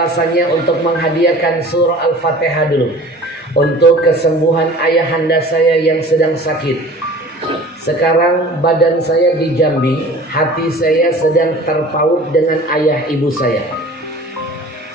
Alasannya untuk menghadiahkan surah Al-Fatihah dulu untuk kesembuhan ayahanda saya yang sedang sakit. Sekarang badan saya di Jambi, hati saya sedang terpaut dengan ayah ibu saya.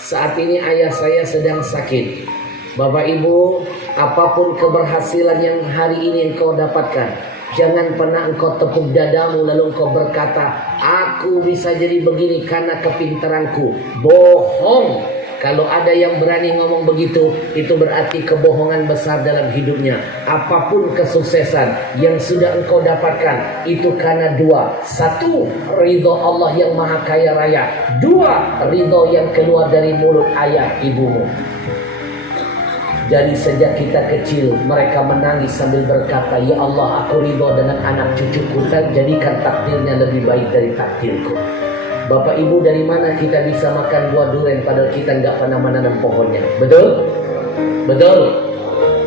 Saat ini ayah saya sedang sakit. Bapak Ibu, apapun keberhasilan yang hari ini engkau dapatkan, jangan pernah engkau tepuk dadamu lalu engkau berkata, aku bisa jadi begini karena kepintaranku. Bohong. Kalau ada yang berani ngomong begitu, itu berarti kebohongan besar dalam hidupnya. Apapun kesuksesan yang sudah engkau dapatkan, itu karena dua. Satu, ridho Allah yang maha kaya raya. Dua, ridho yang keluar dari mulut ayah ibumu. Jadi sejak kita kecil, mereka menangis sambil berkata, ya Allah, aku ridho dengan anak cucuku, dan jadikan takdirnya lebih baik dari takdirku. Bapak Ibu, dari mana kita bisa makan buah durian padahal kita nggak pernah menanam pohonnya? Betul? Betul?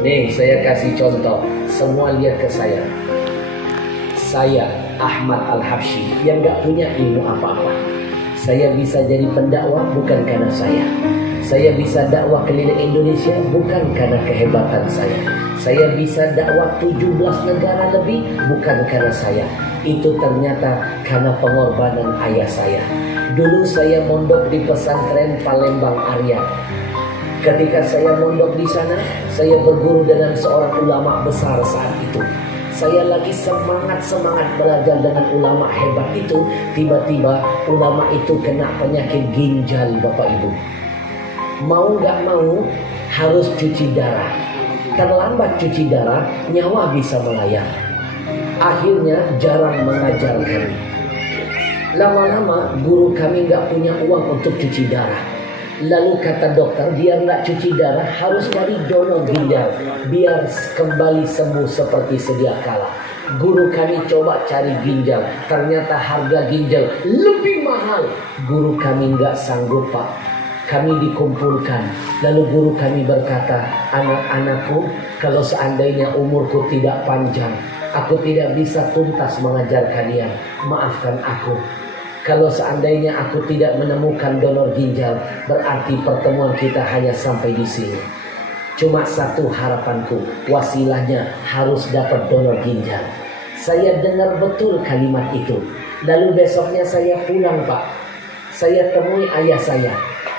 Nih, saya kasih contoh. Semua lihat ke saya. Saya, Ahmad Al-Habsyi, yang nggak punya ilmu apa-apa. Saya bisa jadi pendakwah bukan karena saya. Saya bisa dakwah keliling Indonesia bukan karena kehebatan saya. Saya bisa dakwah 17 negara lebih bukan karena saya. Itu ternyata karena pengorbanan ayah saya. Dulu saya mondok di pesantren Palembang Arya. Ketika saya mondok di sana, saya berguru dengan seorang ulama besar saat itu. Saya lagi semangat belajar dengan ulama hebat itu. Tiba-tiba ulama itu kena penyakit ginjal, Bapak Ibu. Mau gak mau harus cuci darah. Terlambat cuci darah, nyawa bisa melayang. Akhirnya jarang mengajar kami. Lama-lama guru kami gak punya uang untuk cuci darah. Lalu kata dokter, dia gak cuci darah, harus cari donor ginjal biar kembali sembuh seperti sedia kala. Guru kami coba cari ginjal, ternyata harga ginjal lebih mahal. Guru kami gak sanggup, Pak. Kami dikumpulkan, lalu guru kami berkata, anak-anakku, kalau seandainya umurku tidak panjang, aku tidak bisa tuntas mengajar kalian. Maafkan aku. Kalau seandainya aku tidak menemukan donor ginjal, berarti pertemuan kita hanya sampai di sini. Cuma satu harapanku, wasilahnya harus dapat donor ginjal. Saya dengar betul kalimat itu. Lalu besoknya saya pulang, Pak. Saya temui ayah saya.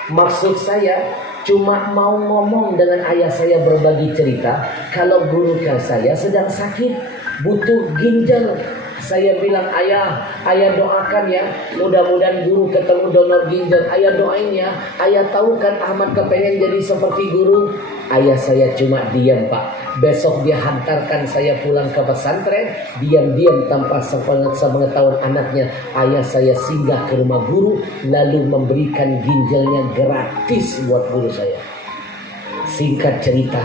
Maksud saya cuma mau ngomong dengan ayah saya, berbagi cerita kalau guru saya sedang sakit, butuh ginjal. Saya bilang, ayah doakan ya, mudah-mudahan guru ketemu donor ginjal. Ayah doain ya, ayah tahu kan Ahmad kepengen jadi seperti guru. Ayah saya cuma diam, Pak. Besok dia hantarkan saya pulang ke pesantren, diam-diam tanpa sepengetahuan anaknya. Ayah saya singgah ke rumah guru, lalu memberikan ginjalnya gratis buat guru saya. Singkat cerita,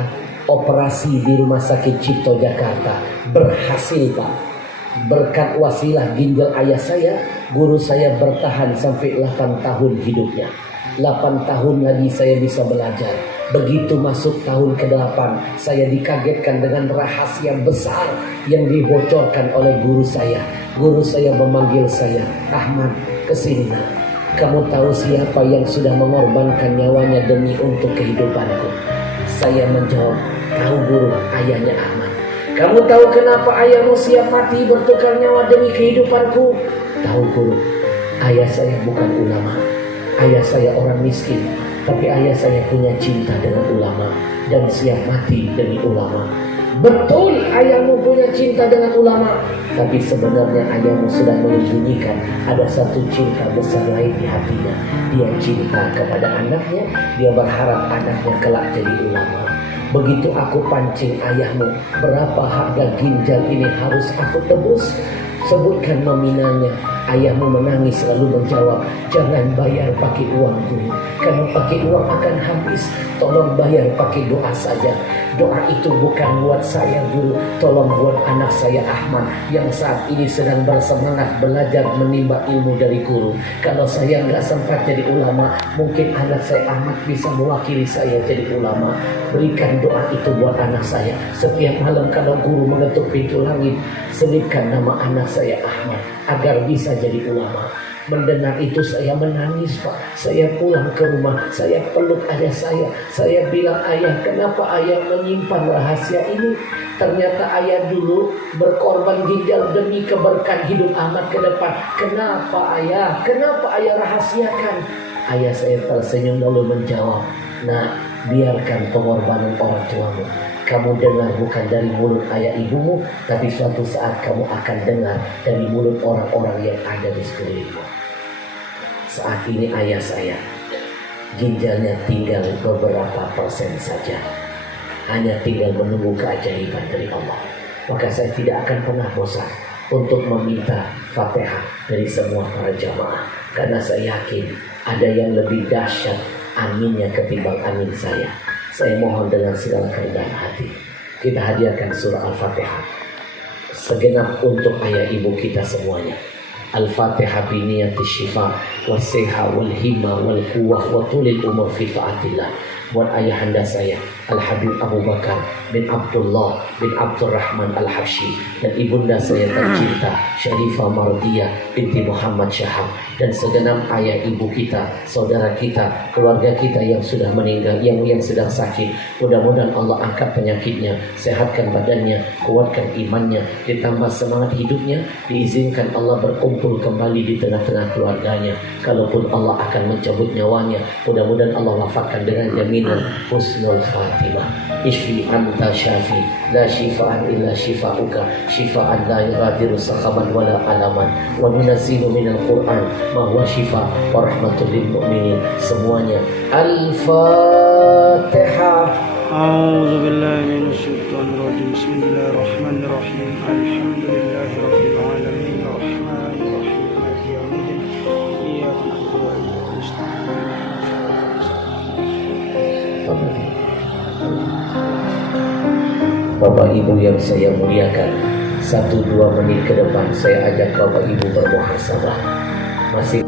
operasi di Rumah Sakit Cipto Jakarta berhasil, Pak. Berkat wasilah ginjal ayah saya, guru saya bertahan sampai 8 tahun hidupnya. 8 tahun lagi saya bisa belajar. Begitu masuk tahun ke-8, saya dikagetkan dengan rahasia besar yang dibocorkan oleh guru saya. Guru saya memanggil saya, Ahmad, kesini nak. Kamu tahu siapa yang sudah mengorbankan nyawanya demi untuk kehidupanku? Saya menjawab, tahu guru, ayahnya Ahmad. Kamu tahu kenapa ayahmu siap mati bertukar nyawa demi kehidupanku? Tahu guru, ayah saya bukan ulama. Ayah saya orang miskin, tapi ayah saya punya cinta dengan ulama dan siap mati demi ulama. Betul, ayahmu punya cinta dengan ulama, tapi sebenarnya ayahmu sedang menyembunyikan ada satu cinta besar lain di hatinya. Dia cinta kepada anaknya, dia berharap anaknya kelak jadi ulama. Begitu aku pancing ayahmu, berapa harga ginjal ini harus aku tebus? Sebutkan nominalnya. Ayahmu menangis lalu menjawab, jangan bayar pakai uangku. Kalau pakai uang akan habis. Tolong bayar pakai doa saja. Doa itu bukan buat saya guru, tolong buat anak saya Ahmad yang saat ini sedang bersemangat belajar menimba ilmu dari guru. Kalau saya nggak sempat jadi ulama, mungkin anak saya Ahmad bisa mewakili saya jadi ulama. Berikan doa itu buat anak saya. Setiap malam kalau guru mengetuk pintu langit, selipkan nama anak saya Ahmad agar bisa jadi ulama. Mendengar itu saya menangis, Pak. Saya pulang ke rumah, saya peluk ayah saya. Saya bilang, ayah, kenapa ayah menyimpan rahasia ini? Ternyata ayah dulu berkorban ginjal demi keberkahan hidup Ahmad ke depan. Kenapa ayah? Kenapa ayah rahasiakan? Ayah saya tersenyum lalu menjawab, nah, biarkan pengorbanan orang tuamu. Kamu dengar bukan dari mulut ayah ibumu, tapi suatu saat kamu akan dengar dari mulut orang-orang yang ada di sekelilingmu. Saat ini ayah saya ginjalnya tinggal beberapa persen saja, hanya tinggal menunggu keajaiban dari Allah. Maka saya tidak akan pernah bosan untuk meminta Fatihah dari semua para jamaah, karena saya yakin ada yang lebih dahsyat aminnya ketimbang amin saya. Saya mohon dengan segala kerendahan hati, kita hadiahkan surah Al-Fatihah segenap untuk ayah ibu kita semuanya. Al-Fatihah biniyati syifa wa siha wal himma wal quwwah wa tulil umur fi ta'atillah. Buat ayahanda saya Al-Habib Abu Bakar bin Abdullah bin Abdurrahman Al-Habsyi, dan ibunda saya tercinta Syarifah Mardiyah binti Muhammad Syahab, dan segenap ayah ibu kita, saudara kita, keluarga kita yang sudah meninggal, yang sedang sakit. Mudah-mudahan Allah angkat penyakitnya, sehatkan badannya, kuatkan imannya, ditambah semangat hidupnya, diizinkan Allah berkumpul kembali di tengah-tengah keluarganya. Kalaupun Allah akan mencabut nyawanya, mudah-mudahan Allah wafatkan dengan jaminan husnul khatimah. Ishfi anta syafi, la shifaan illa shifauka, shifaan la yughadiru saqaman wala alaman, wa nunazzilu minal Qur'an ma huwa shifa wa rahmatul lil mu'minin. Semuanya Al-Fatihah. A'udzu billahi minasyaitonir rajim. Bismillahirrahmanirrahim. Alhamdulillahi rabbil alamin. Arrahmanir rahim. Maliki yaumiddin. Iyyaka na'budu wa iyyaka nasta'in. Bapak Ibu yang saya muliakan, 1-2 menit ke depan saya ajak Bapak Ibu bermuhasabah. Masih